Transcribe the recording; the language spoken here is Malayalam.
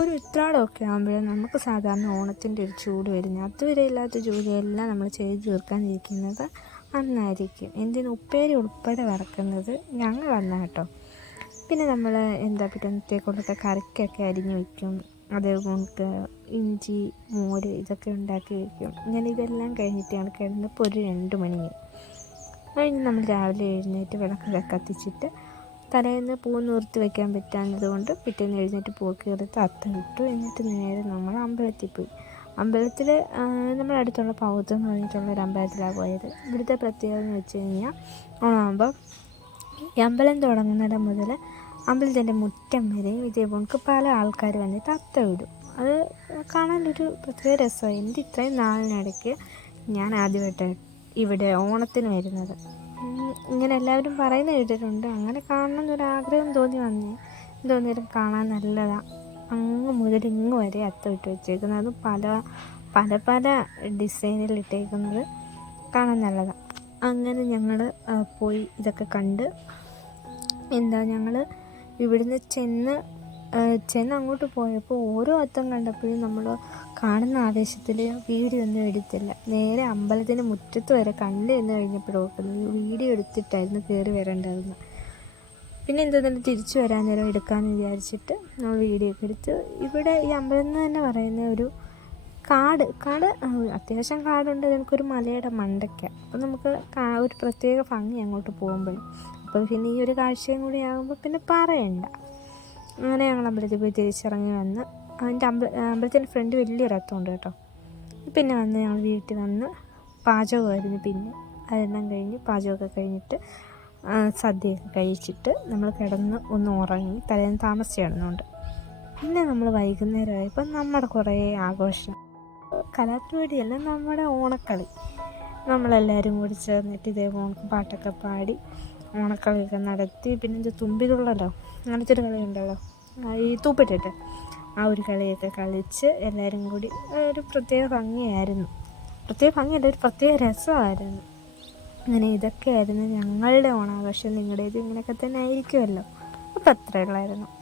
ഒരു ഉത്രാടമൊക്കെ ആകുമ്പോഴേ നമുക്ക് സാധാരണ ഓണത്തിന്റെ ഒരു ചൂട് വരുന്നത് അതുവരെ ഇല്ലാത്ത ജോലിയെല്ലാം നമ്മൾ ചെയ്ത് തീർക്കാനിരിക്കുന്നത് അന്നായിരിക്കും. എന്തിന് ഉപ്പേരി ഉൾപ്പെടെ വറക്കുന്നത് ഞങ്ങൾ അന്നാ കേട്ടോ. പിന്നെ നമ്മൾ എന്താ പിറ്റത്തേക്കൊണ്ടൊക്കെ കറിക്കൊക്കെ അരിഞ്ഞു വയ്ക്കും അതേപോലെ ഇഞ്ചി മോര് ഇതൊക്കെ ഉണ്ടാക്കി വയ്ക്കും ഞാൻ ഇതെല്ലാം കഴിഞ്ഞിട്ട് ഞങ്ങൾ കിടന്നപ്പോൾ ഒരു രണ്ട് മണിയായി കഴിഞ്ഞ് നമ്മൾ രാവിലെ എഴുന്നേറ്റ് വിളക്കൊക്കെ കത്തിച്ചിട്ട് തലേന്ന് പൂ നിർത്തി വെക്കാൻ പറ്റാഞ്ഞത് കൊണ്ട് പിറ്റേന്ന് എഴുന്നേറ്റ് പൂവൊക്കെ എടുത്ത് അത്തം ഇട്ടു എന്നിട്ട് നേരെ നമ്മൾ അമ്പലത്തിൽ പോയി അമ്പലത്തിൽ നമ്മുടെ അടുത്തുള്ള പൗത്രം എന്ന് പറഞ്ഞിട്ടുള്ള ഒരു അമ്പലത്തിലാണ് പോയത്. ഇവിടുത്തെ പ്രത്യേകത എന്ന് വെച്ച് കഴിഞ്ഞാൽ ഓണമാകുമ്പോൾ ഈ അമ്പലം തുടങ്ങുന്നിടം മുതൽ അമ്പലത്തിന്റെ മുറ്റം വരെയും ഇതേപോലെ പല ആൾക്കാർ വന്നിട്ട് അത്തം ഇടും അത് കാണാനൊരു പ്രത്യേക രസമാണ് എന്റെ ഇത്രയും നാളിനിടയ്ക്ക് ഞാൻ ആദ്യമായിട്ട് ഇവിടെ ഓണത്തിന് വരുന്നത്. ഇങ്ങനെ എല്ലാവരും പറയുന്ന കേട്ടിട്ടുണ്ട്. അങ്ങനെ കാണണം എന്നൊരാഗ്രഹം തോന്നി വന്നു. തോന്നിയാലും കാണാൻ നല്ലതാണ് അങ്ങ് മുതൽ ഇങ്ങ് വരെ അത്തമിട്ട് വെച്ചേക്കുന്നത്. അത് പല പല പല ഡിസൈനിൽ ഇട്ടേക്കുന്നത് കാണാൻ നല്ലതാണ് അങ്ങനെ ഞങ്ങൾ പോയി ഇതൊക്കെ കണ്ട് എന്താ ഞങ്ങൾ ഇവിടുന്ന് ചെന്ന് ചെന്ന് അങ്ങോട്ട് പോയപ്പോൾ ഓരോ അത്തം കണ്ടപ്പോഴും നമ്മൾ കാണുന്ന ആവേശത്തിൽ വീഡിയോ ഒന്നും എടുത്തില്ല. നേരെ അമ്പലത്തിന്റെ മുറ്റത്ത് വരെ കണ്ട് എന്ന് കഴിഞ്ഞപ്പോഴും വീഡിയോ എടുത്തിട്ടായിരുന്നു കയറി വരേണ്ടതെന്ന്. പിന്നെ എന്തെന്നാലും തിരിച്ചു വരാൻ നേരം എടുക്കാമെന്ന് വിചാരിച്ചിട്ട് നമ്മൾ വീഡിയോ ഒക്കെ എടുത്ത് ഇവിടെ ഈ അമ്പലം എന്ന് തന്നെ പറയുന്ന ഒരു കാട് കാട് അത്യാവശ്യം കാടുണ്ട്. നമുക്കൊരു മലയുടെ മണ്ടയ്ക്ക. അപ്പോൾ നമുക്ക് ഒരു പ്രത്യേക ഭംഗി അങ്ങോട്ട് പോകുമ്പോഴും. അപ്പോൾ പിന്നെ ഈ ഒരു കാഴ്ചയും കൂടി ആകുമ്പോൾ പിന്നെ പറയണ്ട. അങ്ങനെ ഞങ്ങൾ അമ്പലത്തിൽ പോയി തിരിച്ചിറങ്ങി വന്ന് അതിന്റെ അമ്പല അമ്പലത്തിന്റെ ഫ്രണ്ട് വലിയ രഥമുണ്ട് കേട്ടോ. പിന്നെ വന്ന് ഞങ്ങൾ വീട്ടിൽ വന്ന് പാചകമായിരുന്നു. പിന്നെ അതെല്ലാം കഴിഞ്ഞ് പാചകമൊക്കെ കഴിഞ്ഞിട്ട് സദ്യയൊക്കെ കഴിച്ചിട്ട് നമ്മൾ കിടന്ന് ഒന്ന് ഉറങ്ങി തലേന്ന് താമസിച്ച് കിടന്നുണ്ട് പിന്നെ നമ്മൾ വൈകുന്നേരമായപ്പോൾ നമ്മുടെ കുറേ ആഘോഷം കലാപരിപാടിയല്ല നമ്മുടെ ഓണക്കളി. നമ്മളെല്ലാവരും കൂടി ചേർന്നിട്ട് ഇതേ ഓണക്ക് പാട്ടൊക്കെ പാടി ഓണക്കളിയൊക്കെ നടത്തി. പിന്നെ ഇത് തുമ്പിതുള്ളല്ലോ അങ്ങനത്തെ കളിയുണ്ടല്ലോ ഈ തൂപ്പിട്ടിട്ട് ആ ഒരു കളിയൊക്കെ കളിച്ച് എല്ലാവരും കൂടി ഒരു പ്രത്യേക ഭംഗിയായിരുന്നു. പ്രത്യേക ഭംഗിയല്ല ഒരു പ്രത്യേക രസമായിരുന്നു. അങ്ങനെ ഇതൊക്കെയായിരുന്നു ഞങ്ങളുടെ ഓണാഘോഷം. നിങ്ങളുടേത് ഇങ്ങനെയൊക്കെ തന്നെ ആയിരിക്കുമല്ലോ. അപ്പം അത്രയുള്ളായിരുന്നു